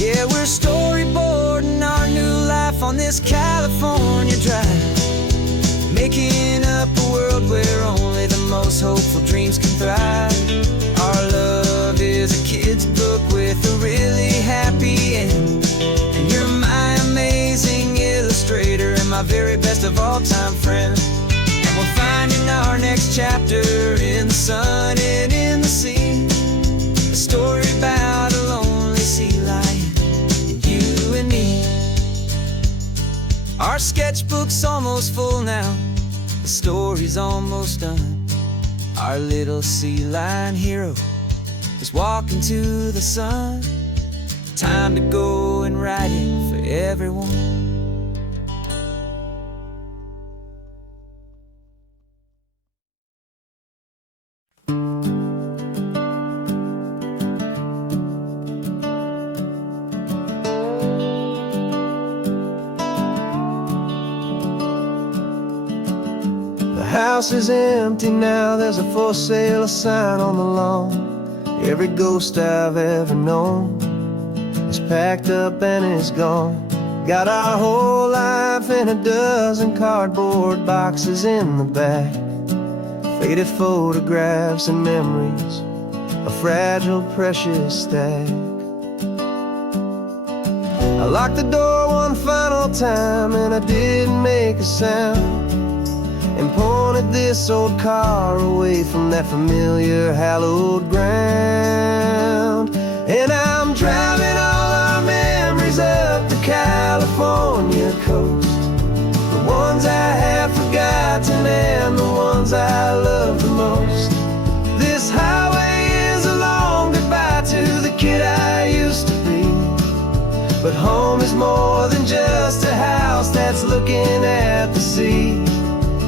Yeah, we're storyboarding our new life on this California drive, making up a world where only the most hopeful dreams can thrive. Our love is a kid's book with a really happy end, and you're my amazing illustrator and my very best of all time friend. And we're finding our next chapter in the sun and in the sea, a story about a lonely sea lion, you and me. Our sketchbook's almost full now, the story's almost done. Our little sea lion hero is walking to the sun. Time to go and write it for everyone house is empty now, there's a for sale sign on the lawn. Every ghost I've ever known is packed up and is gone. Got our whole life in a dozen cardboard boxes in the back. Faded photographs and memories, a fragile, precious stack. I locked the door one final time and I didn't make a sound, and pointed this old car away from that familiar hallowed ground. And I'm driving all our memories up the California coast, the ones I have forgotten and the ones I love the most. This highway is a long goodbye to the kid I used to be, but home is more than just a house that's looking at the sea.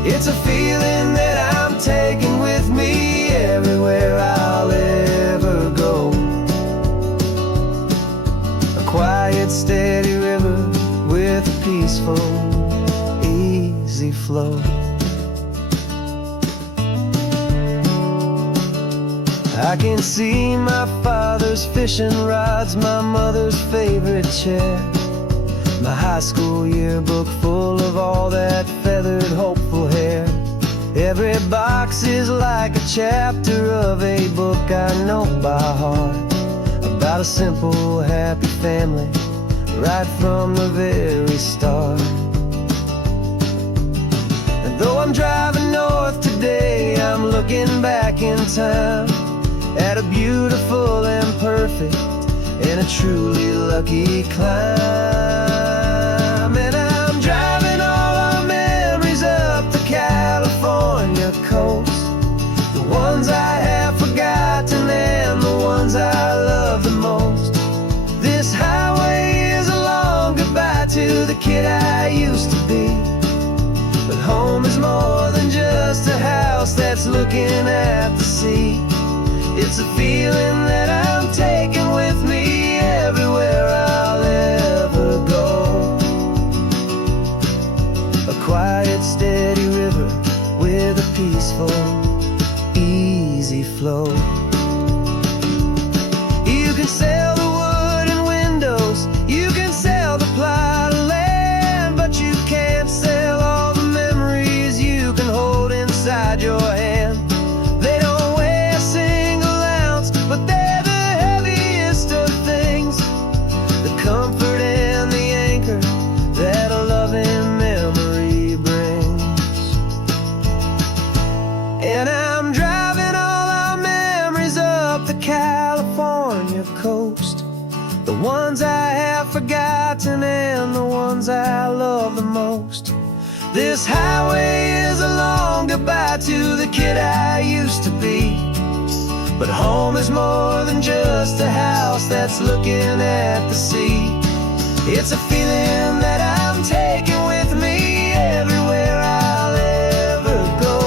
It's a feeling that I'm taking with me everywhere I'll ever go. A quiet, steady river with a peaceful, easy flow. I can see my father's fishing rods, my mother's favorite chair, my high school yearbook full of all that feathered, hopeful hair. Every box is like a chapter of a book I know by heart, about a simple, happy family right from the very start. And though I'm driving north today, I'm looking back in time at a beautiful and perfect and a truly lucky climb. And I'm driving all our memories up the California coast, the ones I have forgotten and the ones I love the most. This highway is a long goodbye to the kid I used to be, but home is more than just a house that's looking at the sea. It's a feeling that I'm taking with me everywhere I'll ever go. A quiet, steady river with a peaceful, easy flow. You can sell the wood and windows, you can sell the plot of land, but you can't sell all the memories you can hold inside your hand. They don't weigh a single ounce, but they're the heaviest of things, the comfort and the anchor that a loving memory brings. And I'm driving all our memories up the California coast, the ones I have forgotten and the ones I love the most. This highway is a long goodbye to the kid I used to be, but home is more than just a house that's looking at the sea. It's a feeling that I'm taking with me everywhere I'll ever go.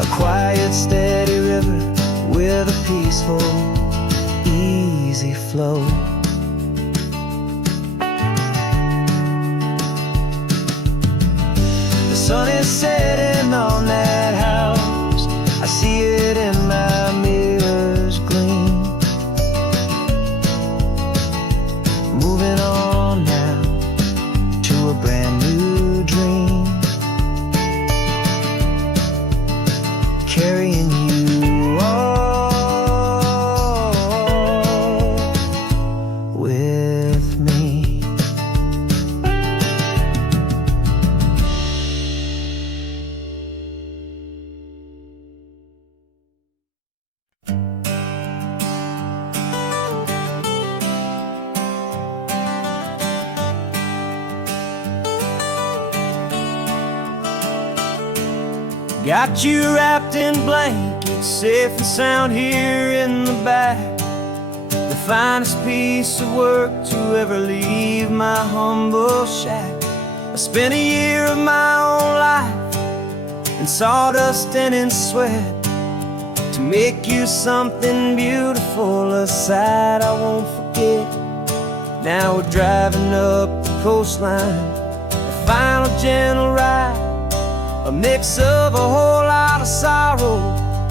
A quiet, steady river with a peaceful, easy flow. The sun is setting on that house, I see it in my mirror's gleam. Moving on now to a brand new dream, carrying you all with me. Got you wrapped in blankets, safe and sound here in the back. The finest piece of work to ever leave my humble shack. I spent a year of my own life in sawdust and in sweat to make you something beautiful, a sight I won't forget. Now we're driving up the coastline, a final gentle ride a mix of a whole lot of sorrow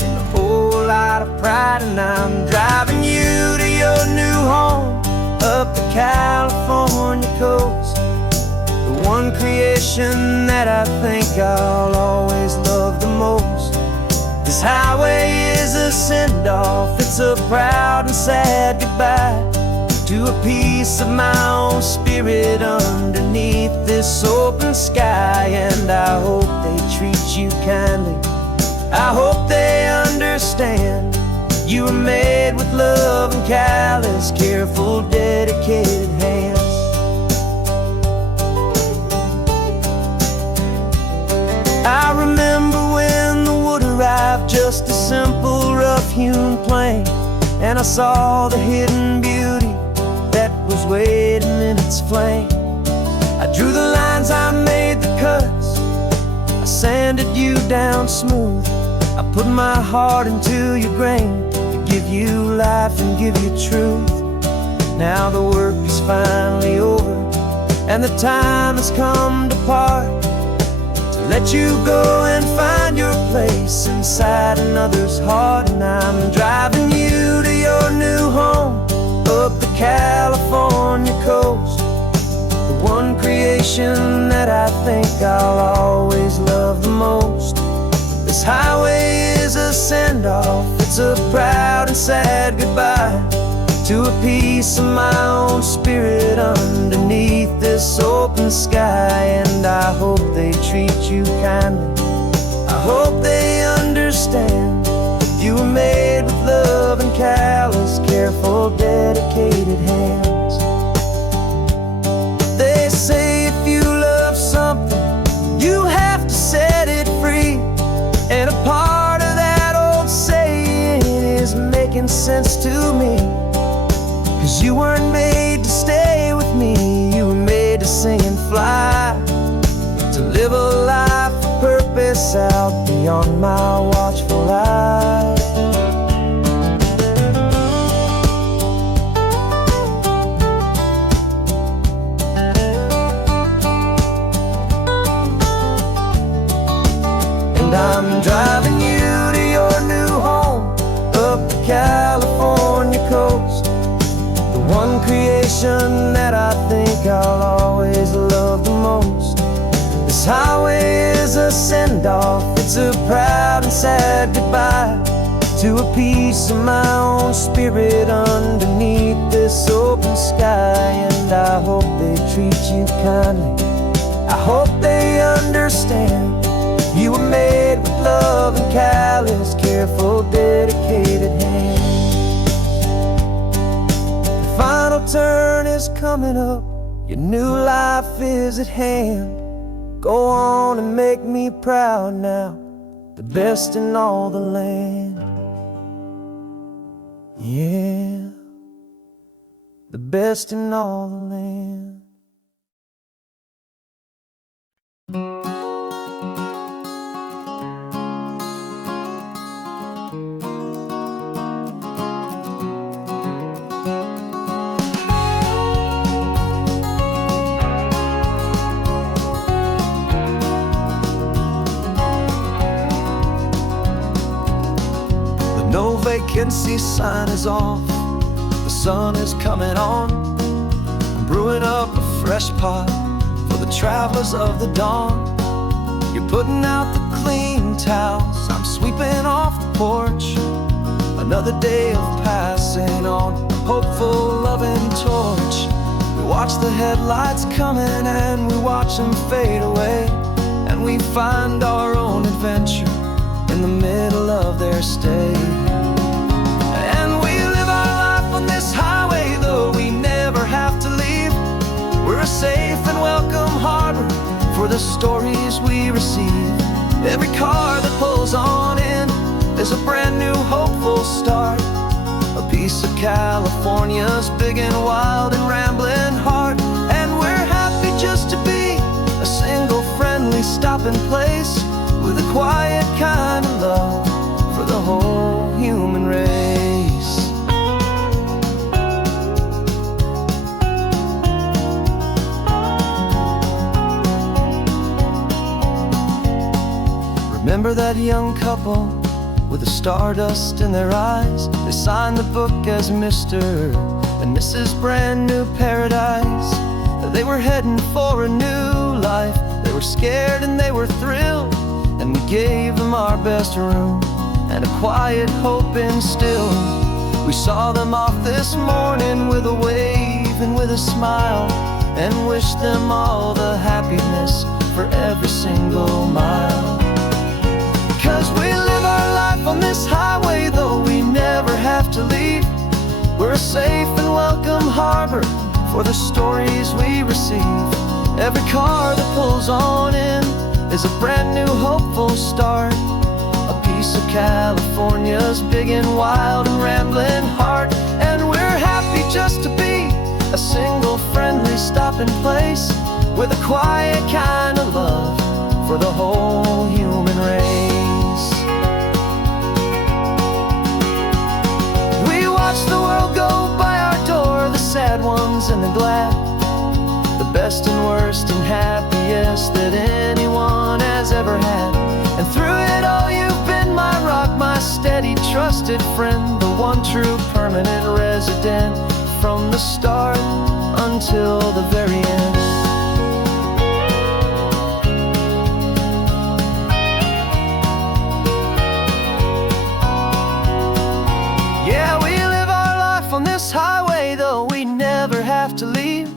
and a whole lot of pride. And I'm driving you to your new home up the California coast, the one creation that I think I'll always love the most. This highway is a send-off, it's a proud and sad goodbye to a piece of my own spirit underneath this open sky. And I hope they treat you kindly, I hope they understand you were made with love and callous, careful, dedicated hands. I remember when the wood arrived, just a simple rough-hewn plank, and I saw the hidden beauty that was waiting in its flame. I drew the lines, I made the cuts, I sanded you down smooth. I put my heart into your grain to give you life and give you truth. Now the work is finally over, and the time has come to part, to let you go and find your place inside another's heart. And I'm driving you to your new home up the California coast, the one creation that I think I'll always love the most. This highway is a send-off, it's a proud and sad goodbye to a piece of my own spirit underneath this open sky. And I hope they treat you kindly, I hope they understand you were made with love and callous, careful, dedicated hands. They say if you love something, you have to set it free. And a part of that old saying is making sense to me, 'cause you weren't made to stay with me, you were made to sing and fly, to live a life of purpose out beyond my watchful eye. And I'm driving you to your new home up the California coast, the one creation that I think I'll always love the most. This highway is a send-off, it's a proud and sad goodbye to a piece of my own spirit underneath this open sky. And I hope they treat you kindly, I hope they understand you were made with love and callous, careful, dedicated hands. The final turn is coming up, your new life is at hand. Go on and make me proud now, the best in all the land. Yeah, the best in all the land. No vacancy sign is off, the sun is coming on. I'm brewing up a fresh pot for the travelers of the dawn. You're putting out the clean towels, I'm sweeping off the porch. Another day of passing on, a hopeful, loving torch. We watch the headlights coming and we watch them fade away, and we find our own adventure in the middle of their stay. And we live our life on this highway, though we never have to leave. We're a safe and welcome harbor for the stories we receive. Every car that pulls on in is a brand new hopeful start, a piece of California's big and wild and rambling heart. And we're happy just to be a single friendly stopping place, with a quiet kind of love for the whole human race. remember that young couple with the stardust in their eyes. They signed the book as Mr. and Mrs. Brand New Paradise. They were heading for a new life. They were scared and they were thrilled, and we gave them our best room and a quiet hope instilled. We saw them off this morning with a wave and with a smile, and wished them all the happiness for every single mile. 'Cause we live our life on this highway, though we never have to leave. We're a safe and welcome harbor for the stories we receive. Every car that pulls on in is a brand new hopeful start, a piece of California's big and wild and rambling heart. And we're happy just to be a single friendly stopping place, with a quiet kind of love for the whole human race. We watch the world go by our door, the sad ones and the glad, the best and worst and happiest that anyone has ever had. And through it all you've been my rock, my steady trusted friend, the one true permanent resident, from the start until the very end. Yeah, we live our life on this highway, though we never have to leave.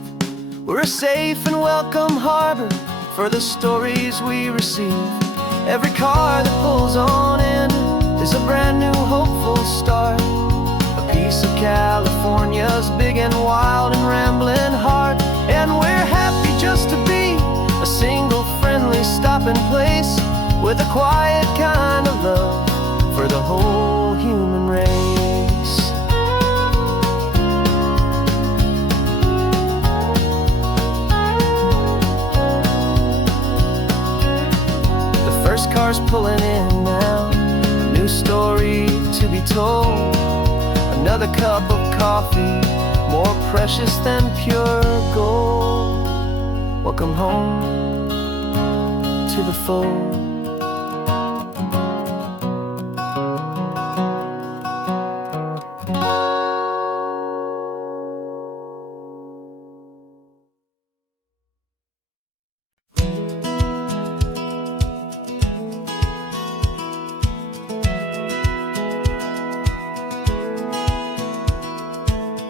We're a safe and welcome harbor for the stories we receive. Every car that pulls on in is a brand new hopeful start, a piece of California's big and wild and rambling heart. And we're happy just to be a single friendly stopping place, with a quiet kind of love for the whole human race. The first car's pulling in now, a new story to be told. Another cup of coffee, more precious than pure gold. Welcome home to the fold.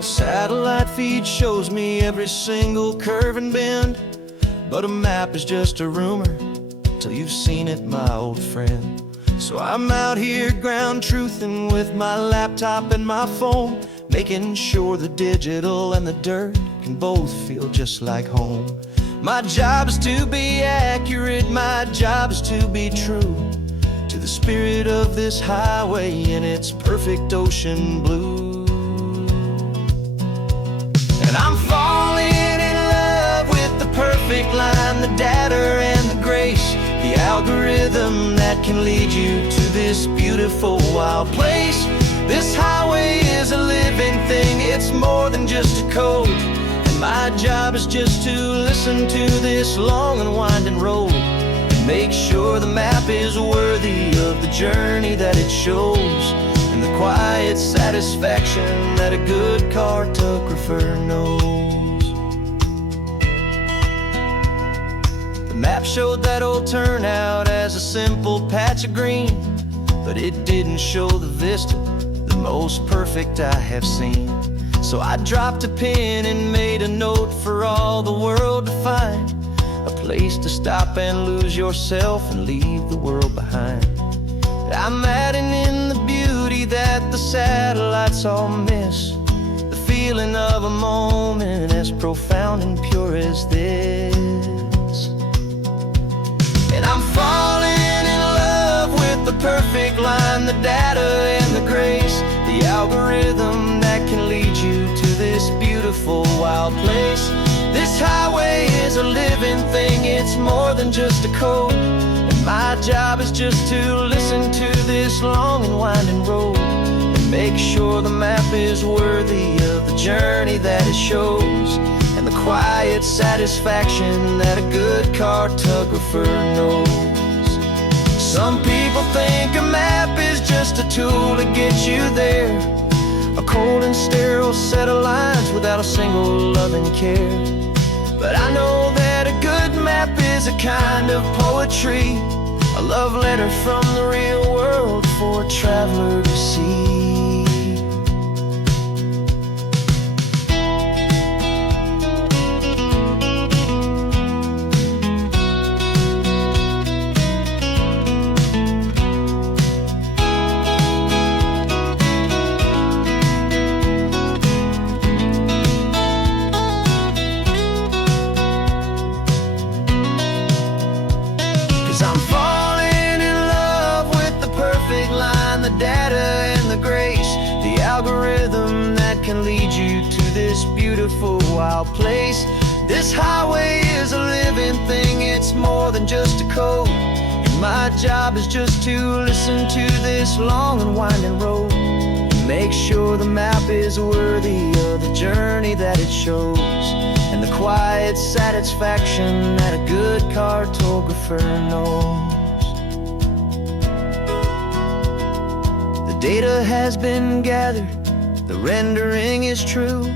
Satellite feed shows me every single curve and bend, but a map is just a rumor till you've seen it, my old friend. So I'm out here ground truthing with my laptop and my phone, making sure the digital and the dirt can both feel just like home. My job is to be accurate, my job is to be true to the spirit of this highway in its perfect ocean blue. And I'm falling in love with the perfect line, the data and the grace, the algorithm that can lead you to this beautiful wild place. This highway is a living thing, it's more than just a code. And my job is just to listen to this long and winding road, and make sure the map is worthy of the journey that it shows, and the quiet satisfaction that a good cartographer knows. The map showed that old turnout as a simple patch of green, but it didn't show the vista, the most perfect I have seen. So I dropped a pin and made a note for all the world to find, a place to stop and lose yourself and leave the world behind. I'm adding in the beauty that the satellites all miss, the feeling of a moment as profound and pure as this. And I'm falling in love with the perfect line, the data and the grace, the algorithm that can lead you to this beautiful wild place. This highway is a living thing, it's more than just a code. And my job is just to listen to this long and winding road, and make sure the map is worthy of the journey that it shows, and the quiet satisfaction that a good cartographer knows. Some people think a map is just a tool to get you there, a cold and sterile set of lines without a single loving care. But I know that a good map is a kind of poetry, a love letter from the real world for a traveler to see. 'Cause I'm falling in love with the perfect line, the data and the grace, the algorithm that can lead you to this beautiful wild place. This highway is a living thing, it's more than just a code. And my job is just to listen to this long and winding road, and make sure the map is worthy of the journey that it shows, and the quiet satisfaction that a good cartographer knows. The data has been gathered, the rendering is true.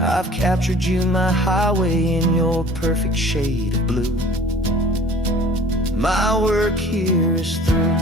I've captured you, my highway, in your perfect shade of blue. My work here is through.